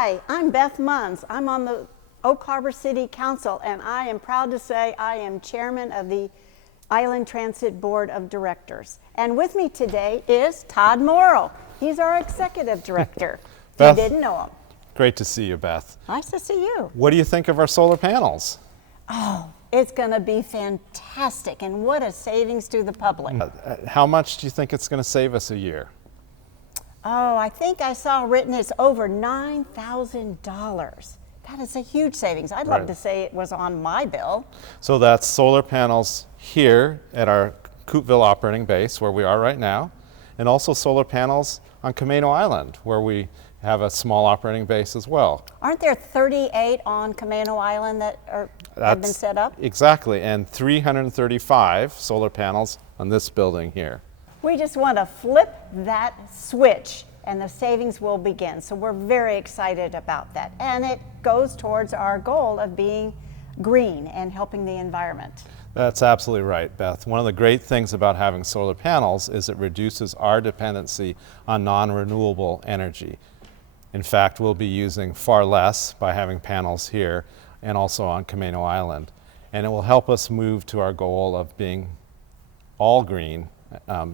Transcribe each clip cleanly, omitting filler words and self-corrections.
Hi, I'm Beth Munns. I'm on the Oak Harbor City Council, and I am proud to say I am chairman of the Island Transit Board of Directors. And with me today is Todd Morrill. He's our executive director. You didn't know him. Great to see you, Beth. Nice to see you. What do you think of our solar panels? Oh, it's going to be fantastic, and what a savings to the public. How much do you think it's going to save us a year? Oh, I think I saw written it's over $9,000. That is a huge savings. I'd love to say it was on my bill. So that's solar panels here at our Coupeville operating base where we are right now, and also solar panels on Camano Island where we have a small operating base as well. Aren't there 38 on Camano Island that have been set up? Exactly, and 335 solar panels on this building here. We just want to flip that switch and the savings will begin. So we're very excited about that. And it goes towards our goal of being green and helping the environment. That's absolutely right, Beth. One of the great things about having solar panels is it reduces our dependency on non-renewable energy. In fact, we'll be using far less by having panels here and also on Camano Island. And it will help us move to our goal of being all green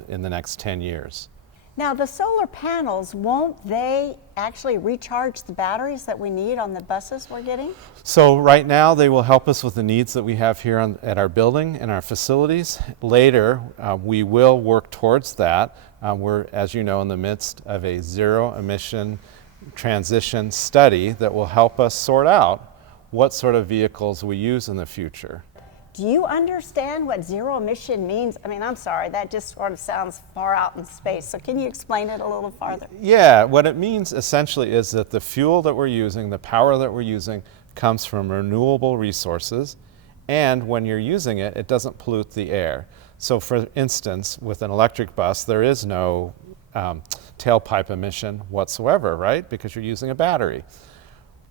in the next 10 years. Now the solar panels, won't they actually recharge the batteries that we need on the buses we're getting? So right now they will help us with the needs that we have here at our building and our facilities. Later we will work towards that. We're, as you know, in the midst of a zero emission transition study that will help us sort out what sort of vehicles we use in the future. Do you understand what zero emission means? I mean, I'm sorry, that just sort of sounds far out in space. So can you explain it a little farther? Yeah, what it means essentially is that the fuel that we're using, the power that we're using, comes from renewable resources. And when you're using it, it doesn't pollute the air. So for instance, with an electric bus, there is no tailpipe emission whatsoever, right? Because you're using a battery.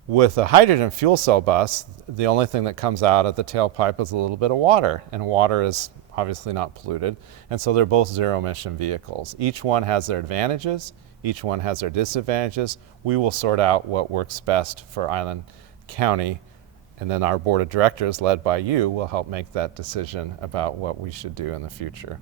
With a hydrogen fuel cell bus, the only thing that comes out of the tailpipe is a little bit of water, and water is obviously not polluted, and so they're both zero emission vehicles. Each one has their advantages, each one has their disadvantages. We will sort out what works best for Island County, and then our board of directors, led by you, will help make that decision about what we should do in the future.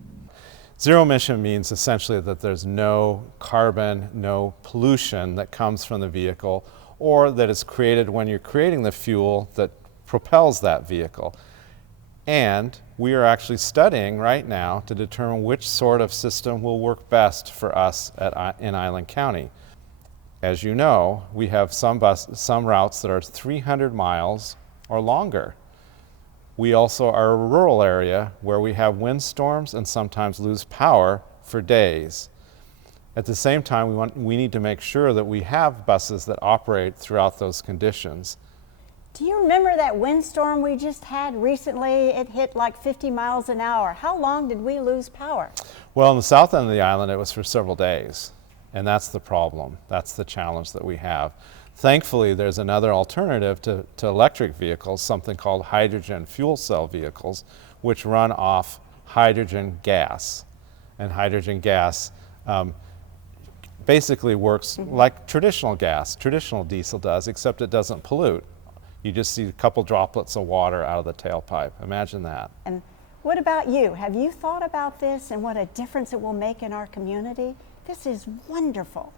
Zero emission means essentially that there's no carbon, no pollution that comes from the vehicle or that is created when you're creating the fuel that propels that vehicle. And we are actually studying right now to determine which sort of system will work best for us in Island County. As you know, we have some routes that are 300 miles or longer. We also are a rural area where we have windstorms and sometimes lose power for days. At the same time, we need to make sure that we have buses that operate throughout those conditions. Do you remember that windstorm we just had recently? It hit like 50 miles an hour. How long did we lose power? Well, in the south end of the island, it was for several days. And that's the problem. That's the challenge that we have. Thankfully, there's another alternative to electric vehicles, something called hydrogen fuel cell vehicles, which run off hydrogen gas. And hydrogen gas basically works like traditional gas, traditional diesel does, except it doesn't pollute. You just see a couple droplets of water out of the tailpipe. Imagine that. And what about you? Have you thought about this and what a difference it will make in our community? This is wonderful.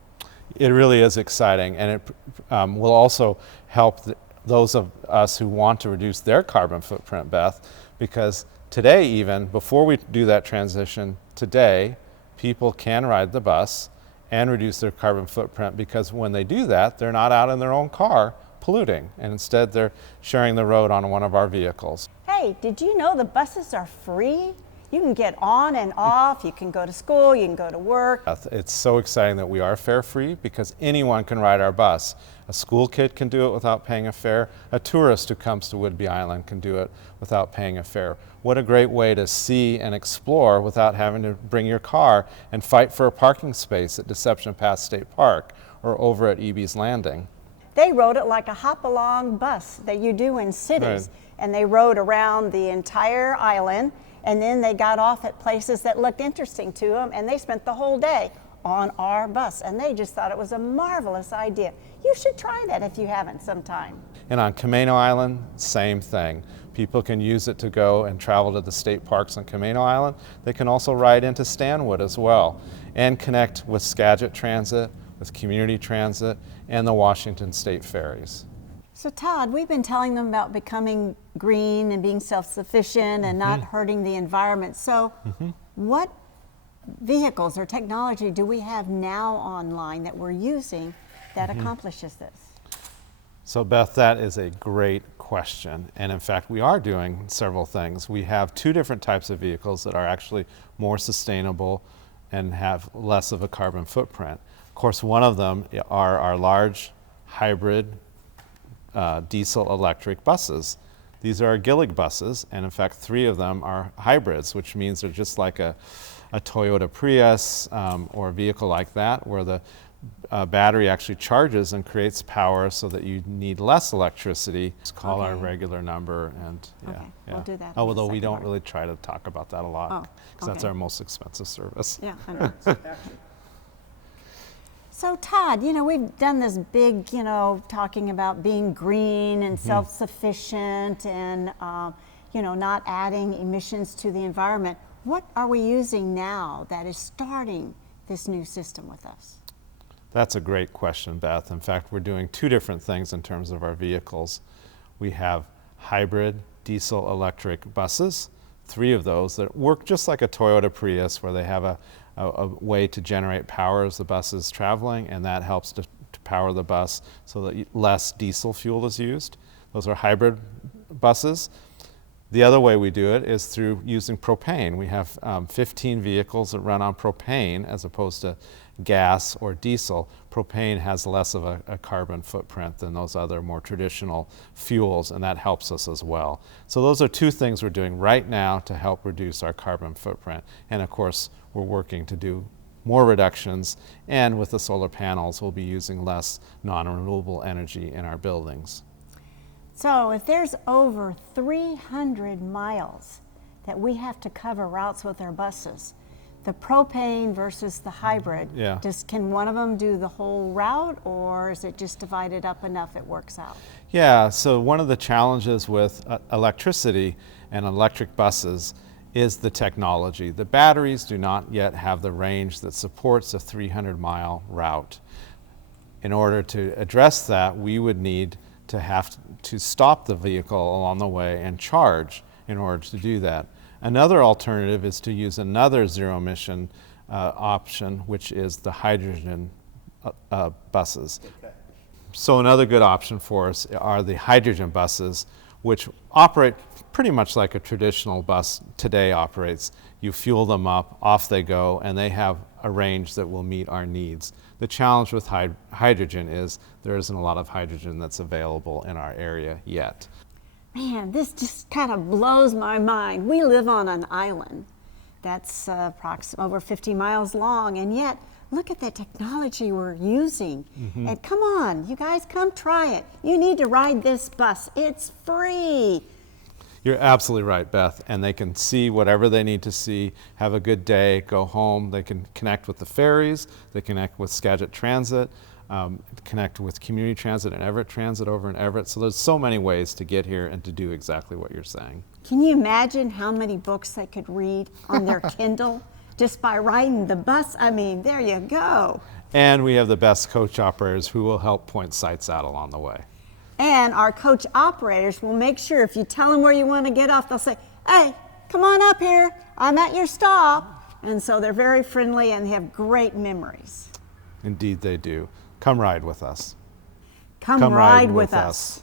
It really is exciting, and it will also help those of us who want to reduce their carbon footprint, Beth, because today even, before we do that transition, today people can ride the bus and reduce their carbon footprint because when they do that, they're not out in their own car polluting, and instead they're sharing the road on one of our vehicles. Hey, did you know the buses are free? You can get on and off, you can go to school, you can go to work. It's so exciting that we are fare free because anyone can ride our bus. A school kid can do it without paying a fare. A tourist who comes to Whidbey Island can do it without paying a fare. What a great way to see and explore without having to bring your car and fight for a parking space at Deception Pass State Park or over at Eby's Landing. They rode it like a hop-along bus that you do in cities. Right. And they rode around the entire island, and then they got off at places that looked interesting to them, and they spent the whole day on our bus, and they just thought it was a marvelous idea. You should try that if you haven't sometime. And on Camano Island, same thing. People can use it to go and travel to the state parks on Camano Island. They can also ride into Stanwood as well and connect with Skagit Transit, with Community Transit, and the Washington State Ferries. So Todd, we've been telling them about becoming green and being self-sufficient and not hurting the environment. So what vehicles or technology do we have now online that we're using that accomplishes this? So Beth, that is a great question. And in fact, we are doing several things. We have two different types of vehicles that are actually more sustainable and have less of a carbon footprint. Of course, one of them are our large hybrid diesel electric buses. These are our Gillig buses, and in fact 3 of them are hybrids, which means they're just like a Toyota Prius or a vehicle like that, where the battery actually charges and creates power so that you need less electricity. Just call our regular number, and We'll do that. Although we don't really try to talk about that a lot, because that's okay. our most expensive service. Yeah, I know. So Todd, you know, we've done this big, you know, talking about being green and self-sufficient and, you know, not adding emissions to the environment. What are we using now that is starting this new system with us? That's a great question, Beth. In fact, we're doing 2 different things in terms of our vehicles. We have hybrid diesel electric buses, 3 of those that work just like a Toyota Prius, where they have a way to generate power as the bus is traveling, and that helps to power the bus so that less diesel fuel is used. Those are hybrid buses. The other way we do it is through using propane. We have 15 vehicles that run on propane as opposed to gas or diesel. Propane has less of a carbon footprint than those other more traditional fuels, and that helps us as well. So those are 2 things we're doing right now to help reduce our carbon footprint. And of course, we're working to do more reductions, and with the solar panels, we'll be using less non-renewable energy in our buildings. So if there's over 300 miles that we have to cover routes with our buses, the propane versus the hybrid, can one of them do the whole route, or is it just divided up enough it works out? Yeah, so one of the challenges with electricity and electric buses is the technology. The batteries do not yet have the range that supports a 300-mile route. In order to address that, we would need to have to stop the vehicle along the way and charge in order to do that. Another alternative is to use another zero-emission option, which is the hydrogen buses. So another good option for us are the hydrogen buses, which operate pretty much like a traditional bus today operates. You fuel them up, off they go, and they have a range that will meet our needs. The challenge with hydrogen is there isn't a lot of hydrogen that's available in our area yet. Man, this just kind of blows my mind. We live on an island that's approximately over 50 miles long, and yet look at the technology we're using. And come on, you guys, come try it. You need to ride this bus. It's free. You're absolutely right, Beth, and they can see whatever they need to see, have a good day, go home. They can connect with the ferries, they connect with Skagit Transit, connect with Community Transit and Everett Transit over in Everett. So there's so many ways to get here and to do exactly what you're saying. Can you imagine how many books they could read on their Kindle just by riding the bus? I mean, there you go. And we have the best coach operators who will help point sites out along the way. And our coach operators will make sure if you tell them where you want to get off, they'll say, hey, come on up here. I'm at your stop. And so they're very friendly and they have great memories. Indeed they do. Come ride with us. Come ride with us.